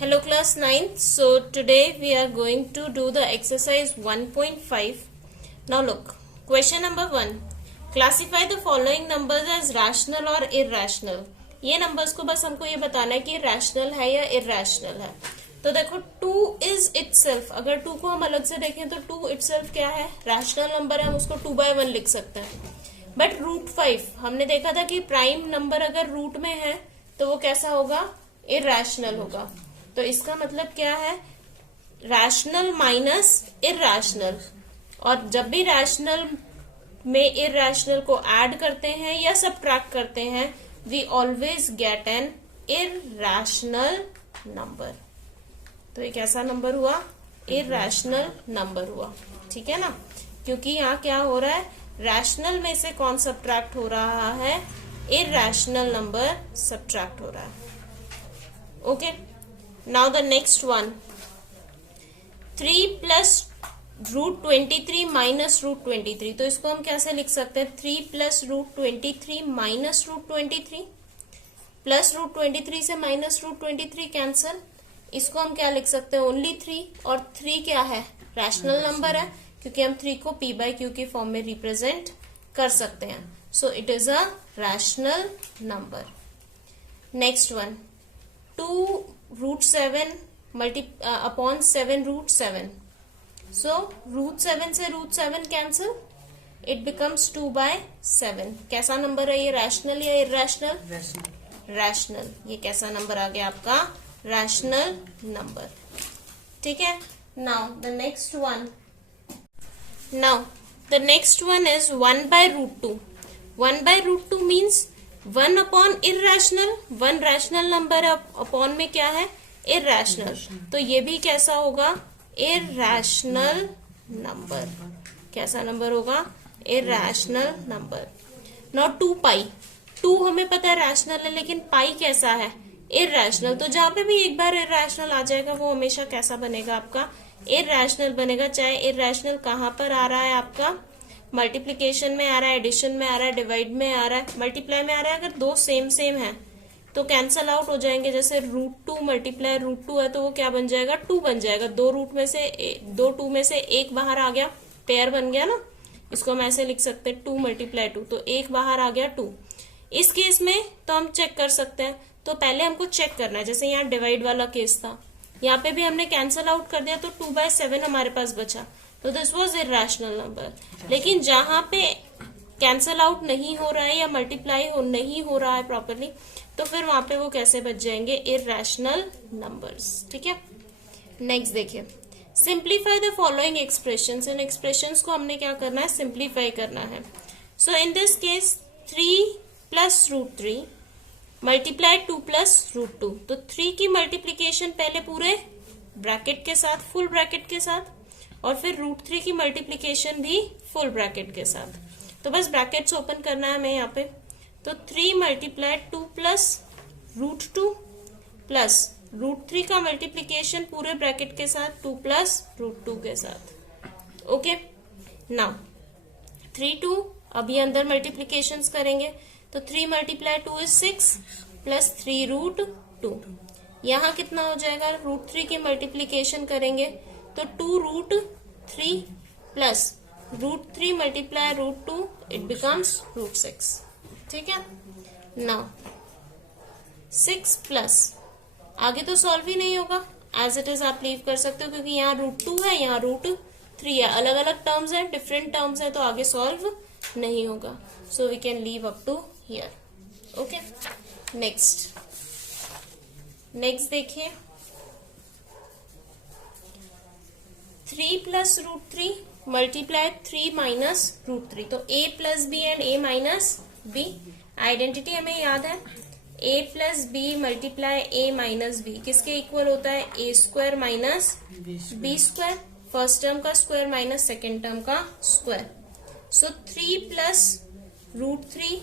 Hello class 9th. So today we are going to do the exercise 1.5. Now look, question number 1. Classify the following numbers as rational or irrational. ये numbers को बस हमको ये बताना है कि rational है या irrational है. तो देखो 2 is itself, अगर 2 को हम अलग से देखें तो 2 itself क्या है, rational number है, हम उसको 2/1 लिख सकते हैं. बट √5 हमने देखा था कि प्राइम नंबर अगर रूट में है तो वो कैसा होगा, इरैशनल होगा. तो इसका मतलब क्या है, रैशनल माइनस इरैशनल. और जब भी रैशनल में इरैशनल को ऐड करते हैं या सबट्रैक्ट करते हैं, we always get an irrational number. तो एक ऐसा नंबर हुआ, इरैशनल नंबर हुआ. ठीक है ना, क्योंकि यहाँ क्या हो रहा है, रैशनल में से कौन सबट्रैक्ट हो रहा है, इरैशनल नंबर सबट्रैक्ट हो रहा है. Okay, now the next one, 3 plus √23 minus √23. तो इसको हम कैसे लिख सकते हैं, 3 प्लस √23 माइनस √23. प्लस √23 से माइनस √23 कैंसल. इसको हम क्या लिख सकते हैं, ओनली 3. और 3 क्या है, रैशनल नंबर है, क्योंकि हम 3 को p/q की फॉर्म में रिप्रेजेंट कर सकते हैं. So it is a rational number. Next one, 2√7 upon 7√7. सो √7 से √7 कैंसल, इट बिकम्स 2/7. कैसा नंबर है ये, रैशनल या इरैशनल? रैशनल. ये कैसा नंबर आ गया आपका, रैशनल नंबर. ठीक है. Now the next one, now the next one is 1/√2. 1/√2 means 1 upon irrational. 1 rational number है, अपॉन में क्या है, इरैशनल. तो ये भी कैसा होगा, इरैशनल नंबर. कैसा नंबर होगा, इरैशनल नंबर. नाउ 2π. 2 हमें पता है रैशनल है, लेकिन पाई कैसा है, इरैशनल. तो जहां पे भी एक बार इरैशनल आ जाएगा वो हमेशा कैसा बनेगा, आपका इरैशनल बनेगा. चाहे इरैशनल कहाँ पर आ रहा है आपका, मल्टीप्लीकेशन में आ रहा है, एडिशन में आ रहा है, डिवाइड में आ रहा है, मल्टीप्लाई में आ रहा है. अगर दो सेम है तो कैंसल आउट हो जाएंगे. जैसे √2 मल्टीप्लाई √2 है तो वो क्या बन जाएगा, 2 बन जाएगा. दो 2 में से एक बाहर आ गया, पेयर बन गया ना. इसको हम ऐसे लिख सकते हैं, 2 × 2. तो एक बाहर आ गया 2. इस केस में तो हम चेक कर सकते हैं. तो पहले हमको चेक करना है, जैसे यहाँ डिवाइड वाला केस था, यहाँ पे भी हमने कैंसल आउट कर दिया तो 2/7 हमारे पास बचा. तो दिस वाज इरैशनल नंबर. लेकिन जहां पे कैंसल आउट नहीं हो रहा है या मल्टीप्लाई नहीं हो रहा है प्रॉपरली, तो फिर वहां पे वो कैसे बच जाएंगे, इरैशनल नंबर्स. ठीक है. नेक्स्ट देखिए, सिंप्लीफाई द फॉलोइंग एक्सप्रेशंस. इन एक्सप्रेशंस को हमने क्या करना है, सिंप्लीफाई करना है. So in this case 3 plus √3 multiply 2 plus √2. तो 3 की मल्टीप्लीकेशन पहले पूरे ब्रैकेट के साथ, फुल ब्रैकेट के साथ, और फिर √3 की मल्टीप्लीकेशन भी फुल ब्रैकेट के साथ. तो बस ब्रैकेट्स ओपन करना है हमें यहाँ पे. तो 3 मल्टीप्लाई 2 प्लस √2 प्लस √3 का मल्टीप्लीकेशन पूरे ब्रैकेट के साथ 2 प्लस √2 के साथ. ओके. नाउ 3 2, अभी अंदर मल्टीप्लीकेशंस करेंगे. तो 3 × 2 is 6 प्लस 3√2. यहाँ कितना हो जाएगा, √3 की मल्टीप्लीकेशन करेंगे तो 2√3 प्लस √3 × √2, इट बिकम्स √6. ठीक है. नाउ 6 प्लस, आगे तो सॉल्व ही नहीं होगा, एज इट इज आप लीव कर सकते हो, क्योंकि यहाँ √2 है, यहाँ √3 है. अलग अलग टर्म्स है, डिफरेंट टर्म्स है, तो आगे सॉल्व नहीं होगा. So we can leave up to here. Okay. Next देखिए, 3 प्लस √3 मल्टीप्लाई 3 माइनस √3. तो a plus B and a minus B. Identity हमें याद है, a plus B multiply a minus B किसके इक्वल होता है, a² minus b². First term का square minus second term का स्क्वायर. सो 3 प्लस √3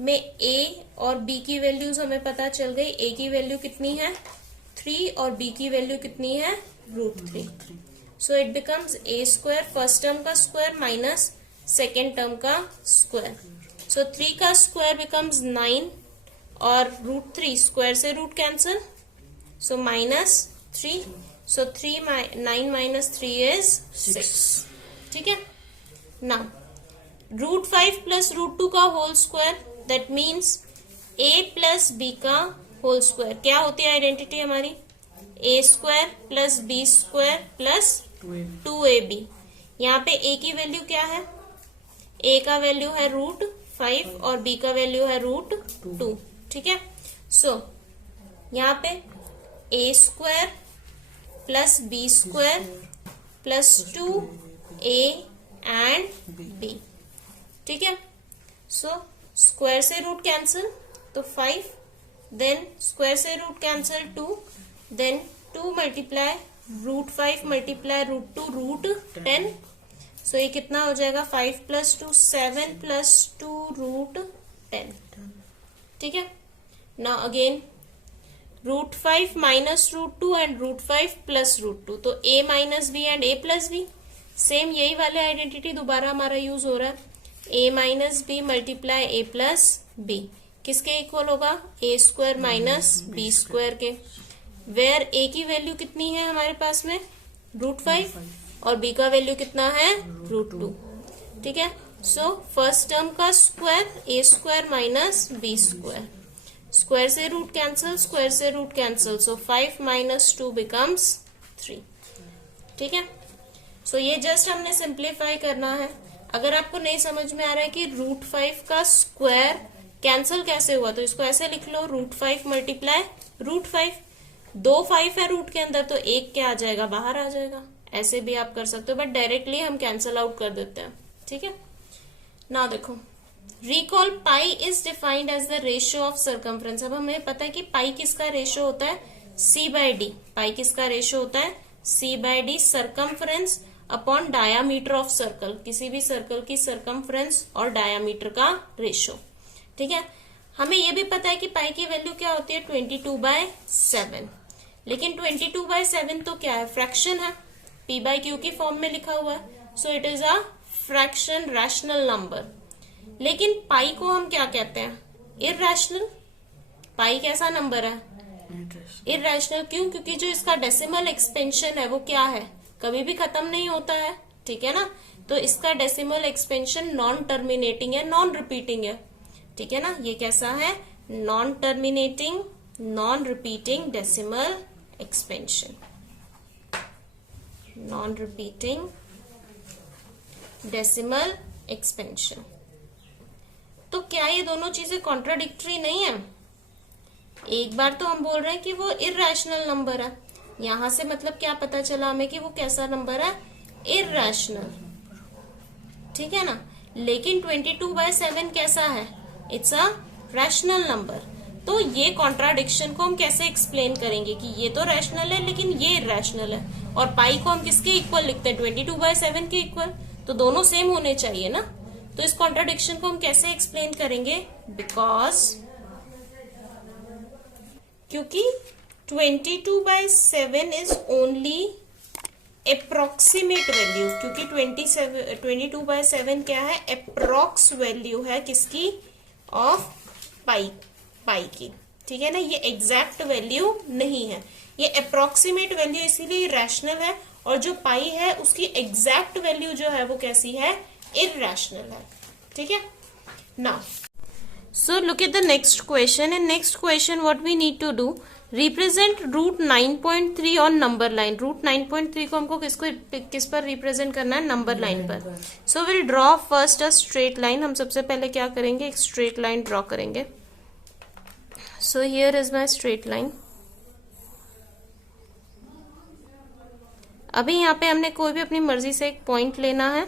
में a और b की वैल्यूज हमें पता चल गई. a की वैल्यू कितनी है, 3, और b की वैल्यू कितनी है, √3. सो it becomes a², first term का स्क्वायर माइनस सेकेंड टर्म का स्क्वायर. सो 3 का स्क्वायर बिकम्स 9 और √3 स्क्वायर से root cancel. So minus 3. So 9 minus 3 is 6. ठीक है. Now रूट 5 प्लस रूट 2 का whole square, that means a plus b का whole square. क्या होती है आइडेंटिटी हमारी? a square plus b square plus 2ab. यहाँ पे a की वैल्यू क्या है? a का वैल्यू है रूट 5 और b का वैल्यू है रूट 2. ठीक है. सो यहाँ पे a square plus b square plus 2a and b. ठीक है. सो स्क्वायर से रूट कैंसिल तो 5, देन स्क्वायर से root cancel 2, then 2 multiply root 5 multiply root 2 root 10. So ये कितना हो जाएगा? 5 प्लस 2 7 प्लस 2 रूट 10. ठीक है. Now again root 5 minus root 2 and root 5 plus root 2. तो a minus B and a plus B. Same यही वाले आइडेंटिटी दोबारा हमारा यूज हो रहा है. a minus B multiply a plus B किसके इक्वल होगा? a square minus B square के. वेयर a की वैल्यू कितनी है हमारे पास में? रूट 5 और b का वैल्यू कितना है? रूट 2. ठीक है. सो फर्स्ट टर्म का square a square minus B square. Square से रूट कैंसिल, स्क्वायर से root cancel. So 5 minus 2 becomes 3. ठीक है. सो ये जस्ट हमने सिंप्लीफाई करना है. अगर आपको नहीं समझ में आ रहा है कि रूट 5 का स्क्वायर कैंसिल कैसे हुआ, तो इसको ऐसे लिख लो, रूट 5 मल्टीप्लाई रूट 5. 2 5 है रूट के अंदर, तो एक क्या आ जाएगा? बाहर आ जाएगा. ऐसे भी आप कर सकते हो, बट डायरेक्टली हम कैंसिल आउट कर देते हैं. ठीक है. ना देखो, recall pi is defined as the ratio of circumference. अब हमें पता है कि पाई किसका रेशियो होता है? c by D. पाई किसका रेशियो होता है? c by D circumference upon diameter of circle. किसी भी सर्कल की सर्कमफ्रेंस और डायामीटर का रेशियो. ठीक है. हमें यह भी पता है कि पाई की वैल्यू क्या होती है? 22/7. लेकिन 22/7 तो क्या है? फ्रैक्शन है. p बाय क्यू की फॉर्म में लिखा हुआ है. So it is a fraction rational number. लेकिन पाई को हम क्या कहते हैं? इररेशनल. पाई कैसा नंबर है? इररेशनल. क्यों? क्योंकि जो इसका डेसिमल एक्सपेंशन है वो क्या है? कभी भी खत्म नहीं होता है. ठीक है ना. तो इसका डेसिमल एक्सपेंशन नॉन टर्मिनेटिंग है, नॉन रिपीटिंग है. ठीक है ना. ये कैसा है? Non terminating non repeating decimal expansion. Non repeating decimal expansion. तो क्या ये दोनों चीजें कॉन्ट्राडिक्टरी नहीं है? एक बार तो हम बोल रहे हैं कि वो इररेशनल नंबर है. यहां से मतलब क्या पता चला हमें कि वो कैसा नंबर है? इररेशनल. ठीक है ना. लेकिन 22/7 कैसा है? It's a rational number. तो ये कॉन्ट्राडिक्शन को हम कैसे एक्सप्लेन करेंगे कि ये तो रैशनल है लेकिन ये इररेशनल है, और पाई को हम किसके इक्वल लिखते हैं? 22/7 के इक्वल. तो दोनों सेम होने चाहिए ना. तो इस कॉन्ट्राडिक्शन को हम कैसे एक्सप्लेन करेंगे? बिकॉज क्योंकि 22/7 इज ओनली अप्रोक्सीमेट वैल्यू. क्योंकि 22/7 क्या है? अप्रोक्स वैल्यू है किसकी? ऑफ पाई की. ठीक है ना. ये एग्जैक्ट वैल्यू नहीं है, ये अप्रोक्सीमेट वैल्यू, इसीलिए रैशनल है. और जो पाई है उसकी एग्जैक्ट वैल्यू जो है वो कैसी है? इररेशनल है. ठीक है. Now so look at the next question. In next question what we need to do, represent root 9.3 on number line. Root 9.3 को हमको किस पर रिप्रेजेंट करना है? नंबर लाइन पर. So will draw first a straight line. हम सबसे पहले क्या करेंगे? एक स्ट्रेट लाइन ड्रॉ करेंगे. So here is my straight line. अभी यहाँ पे हमने कोई भी अपनी मर्जी से एक पॉइंट लेना है.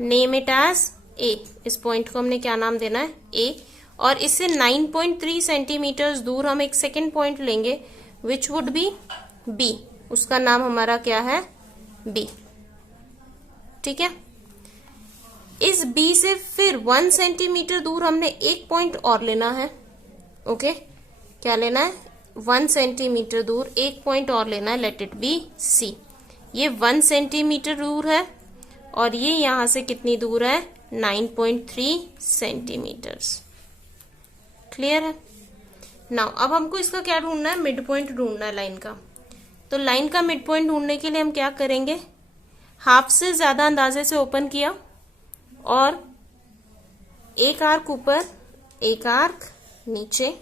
Name it as A. इस पॉइंट को हमने क्या नाम देना है? ए. और इससे 9.3 सेंटीमीटर दूर हम एक सेकेंड पॉइंट लेंगे विच वुड बी बी. उसका नाम हमारा क्या है? बी. ठीक है. इस बी से फिर 1 सेंटीमीटर दूर हमने एक पॉइंट और लेना है. ओके. क्या लेना है? 1 सेंटीमीटर दूर एक पॉइंट और लेना है. Let it be C. ये 1 सेंटीमीटर दूर है और ये यहां से कितनी दूर है? 9.3 सेंटीमीटर्स. क्लियर है. नाउ अब हमको इसका क्या ढूंढना है, मिड पॉइंट ढूंढना है लाइन का। तो लाइन का मिड पॉइंट ढूंढने के लिए हम क्या करेंगे, हाफ से ज्यादा अंदाजे से ओपन किया और एक आर्क ऊपर एक आर्क नीचे,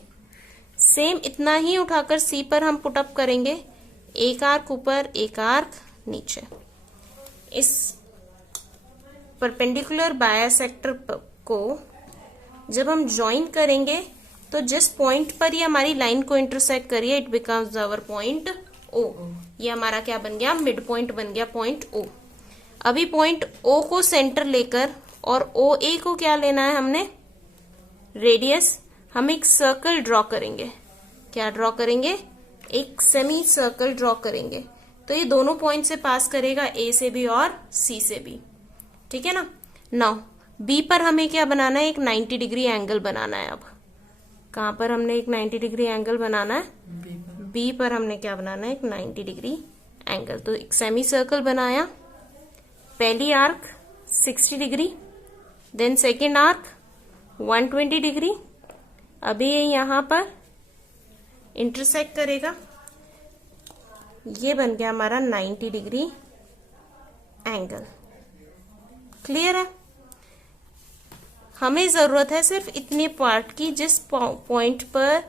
सेम इतना ही उठाकर सी पर हम पुटअप करेंगे, एक आर्क ऊपर एक आर्क नीचे। इस परपेंडिकुलर बायसेक्टर को जब हम ज्वाइन करेंगे तो जिस पॉइंट पर ये हमारी लाइन को इंटरसेक्ट करिए, it becomes our point O. ये हमारा क्या बन गया, मिड पॉइंट बन गया, पॉइंट ओ। अभी पॉइंट ओ को सेंटर लेकर और ओ ए को क्या लेना है हमने, रेडियस। हम एक सर्कल ड्रॉ करेंगे। क्या ड्रॉ करेंगे, एक सेमी सर्कल ड्रॉ करेंगे। तो ये दोनों पॉइंट से पास करेगा, ए से भी और सी से भी, ठीक है ना। नाउ बी पर हमें क्या बनाना है, एक 90 डिग्री एंगल बनाना है। अब कहां पर हमने एक 90 डिग्री एंगल बनाना है, बी पर हमने क्या बनाना है, एक 90 डिग्री एंगल। तो एक सेमी सर्कल बनाया, पहली arc 60 degree, then second arc 120 degree. अभी ये यहां पर इंटरसेक्ट करेगा, ये बन गया हमारा 90 डिग्री एंगल। क्लियर है। हमें जरूरत है सिर्फ इतने पार्ट की, जिस पॉइंट पर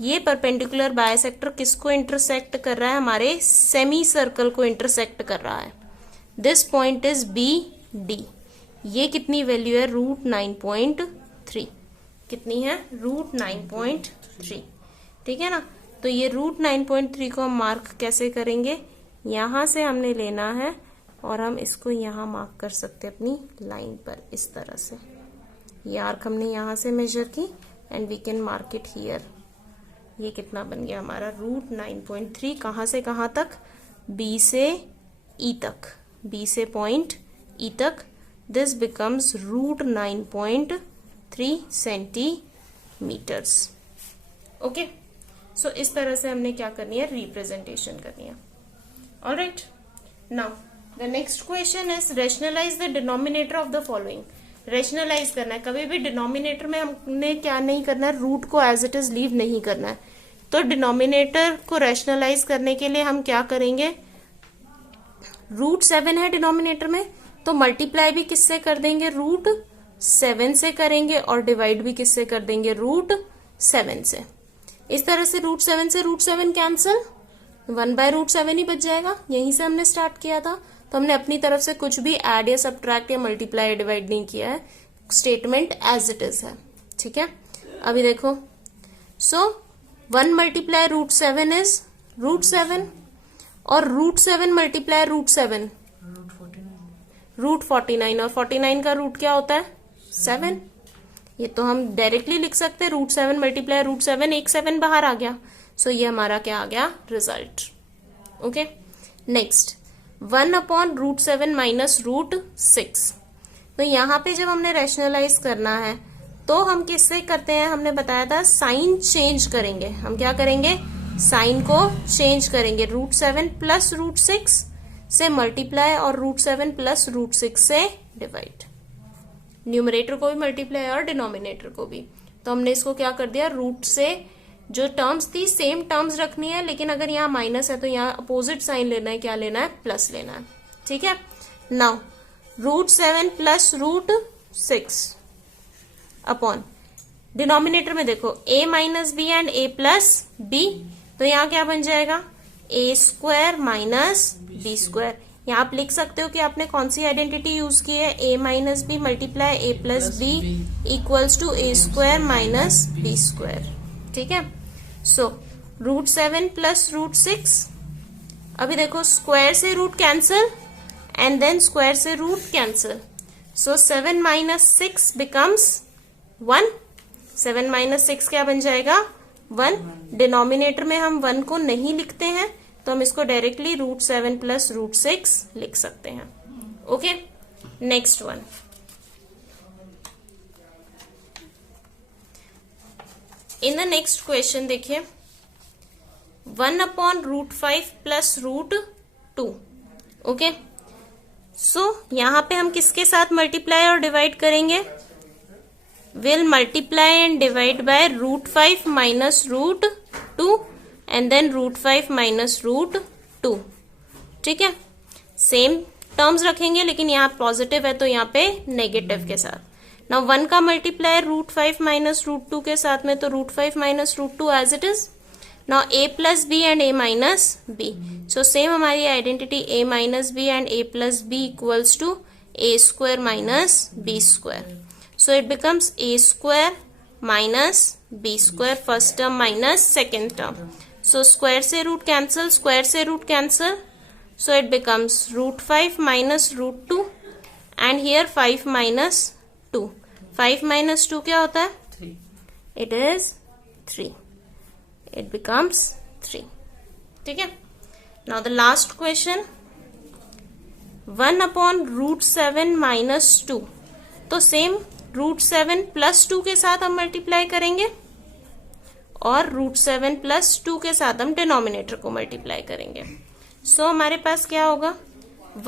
ये परपेंडिकुलर बायसेक्टर किसको इंटरसेक्ट कर रहा है, हमारे सेमी सर्कल को इंटरसेक्ट कर रहा है। This point is B D. ये कितनी वैल्यू है, √9.3। कितनी है, √9.3, ठीक है ना। तो ये √9.3 को हम मार्क कैसे करेंगे, यहां से हमने लेना है और हम इसको यहां मार्क कर सकते हैं अपनी लाइन पर, इस तरह से। ये आर्क हमने यहां से मेजर की and we can mark it here. ये कितना बन गया हमारा, √9.3। कहां से कहां तक, बी से ई तक, बी से पॉइंट ई तक। This becomes √9.3 centimetres. Okay, so इस तरह से हमने क्या करनी है, रिप्रेजेंटेशन करनी है। Alright, now the next question is rationalise the denominator of the following. Rationalise करना है। कभी भी डिनोमिनेटर में हमने क्या नहीं करना है, रूट को एज इट इज लीव नहीं करना है। तो डिनोमिनेटर को रेशनलाइज करने के लिए हम क्या करेंगे, √7 है डिनोमिनेटर में, तो मल्टीप्लाई भी किससे कर देंगे, √7 से करेंगे, और डिवाइड भी किससे कर देंगे, √7 से। इस तरह से √7 से √7 कैंसिल, 1/√7 ही बच जाएगा। यहीं से हमने स्टार्ट किया था, तो हमने अपनी तरफ से कुछ भी ऐड या सब्ट्रैक्ट या मल्टीप्लाई या डिवाइड नहीं किया है, स्टेटमेंट एज इट इज है, ठीक है। अभी देखो, सो 1 मल्टीप्लाई √7 इज √7, और √7 मल्टीप्लाई √7 √49, और 49 का रूट क्या होता है, 7। ये तो हम डायरेक्टली लिख सकते हैं, √7 मल्टीप्लाई √7, एक 7 बाहर आ गया। सो ये हमारा क्या आ गया, रिजल्ट। Okay, next 1/√7 minus √6। तो यहाँ पे जब हमने रैशनलाइज करना है तो हम किससे करते हैं, हमने बताया था साइन चेंज करेंगे। हम क्या करेंगे, साइन को चेंज करेंगे। √7 प्लस √6 से मल्टीप्लाई और √7 प्लस √6 से डिवाइड। न्यूमरेटर को भी मल्टीप्लाई और डिनोमिनेटर को भी। तो हमने इसको क्या कर दिया, रूट से जो टर्म्स थी सेम टर्म्स रखनी है, लेकिन अगर यहाँ माइनस है तो यहाँ अपोजिट साइन लेना है, क्या लेना है, प्लस लेना है, ठीक है। नाउ √7 प्लस √6 अपॉन डिनोमिनेटर में देखो a minus B and a plus B. तो यहाँ क्या बन जाएगा, a² माइनस b²। यहाँ आप लिख सकते हो कि आपने कौन सी आइडेंटिटी यूज की है, a minus B multiply a plus B equals to a² minus b², ठीक है। So √7 plus √6। अभी देखो स्क्वायर से root cancel and then square से root cancel. So 7 minus 6 becomes 1। 7 minus 6 क्या बन जाएगा, 1। डिनोमिनेटर में हम 1 को नहीं लिखते हैं, तो हम इसको डायरेक्टली √7 प्लस √6 लिख सकते हैं। Okay, next one, in the next question देखिए 1/√5 प्लस √2। ओके, सो यहां पे हम किसके साथ मल्टीप्लाई और डिवाइड करेंगे, will multiply and divide by root 5 minus root 2 and then root 5 minus root 2. ठीक है, सेम टर्म्स रखेंगे लेकिन यहाँ पॉजिटिव है तो यहाँ पे नेगेटिव के साथ. नाउ 1 का मल्टीप्लाई रूट 5 माइनस रूट 2 के साथ में, तो root 5 minus root 2 as it is. Now a plus B and a minus B. So same हमारी identity a minus B and a plus B equals to a square minus b square. So it becomes a square minus b square first term minus second term. So square से root cancel, square से root cancel. So it becomes root 5 minus root 2 and here 5 minus 2. 5 minus 2 क्या होता है? 3. It is 3. It becomes 3. ठीक है? Now the last question. 1 upon root 7 minus 2. तो same root 7 plus 2 के साथ हम मल्टीप्लाई करेंगे और रूट 7 प्लस 2 के साथ हम डिनोमिनेटर को मल्टीप्लाई करेंगे. सो हमारे पास क्या होगा,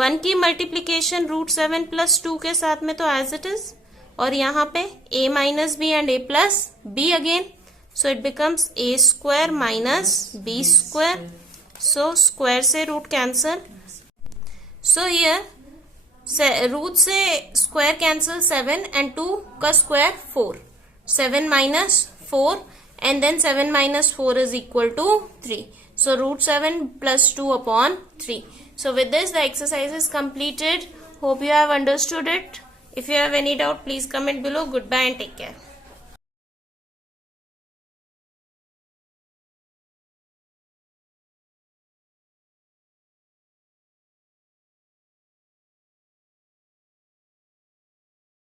1 की मल्टीप्लीकेशन रूट 7 प्लस 2 के साथ में तो एज इट इज, और यहाँ पे a minus B and a plus B again. So it becomes a square minus b square. So square से root cancel. So here root से स्क्वायर कैंसल 7 एंड 2 का square 4. 7 minus 4 and then 7 minus 4 is equal to 3. सो root 7 plus 2 upon 3. So with this the exercise is completed. Hope you have understood it. If you have any doubt please comment below. Goodbye and take care.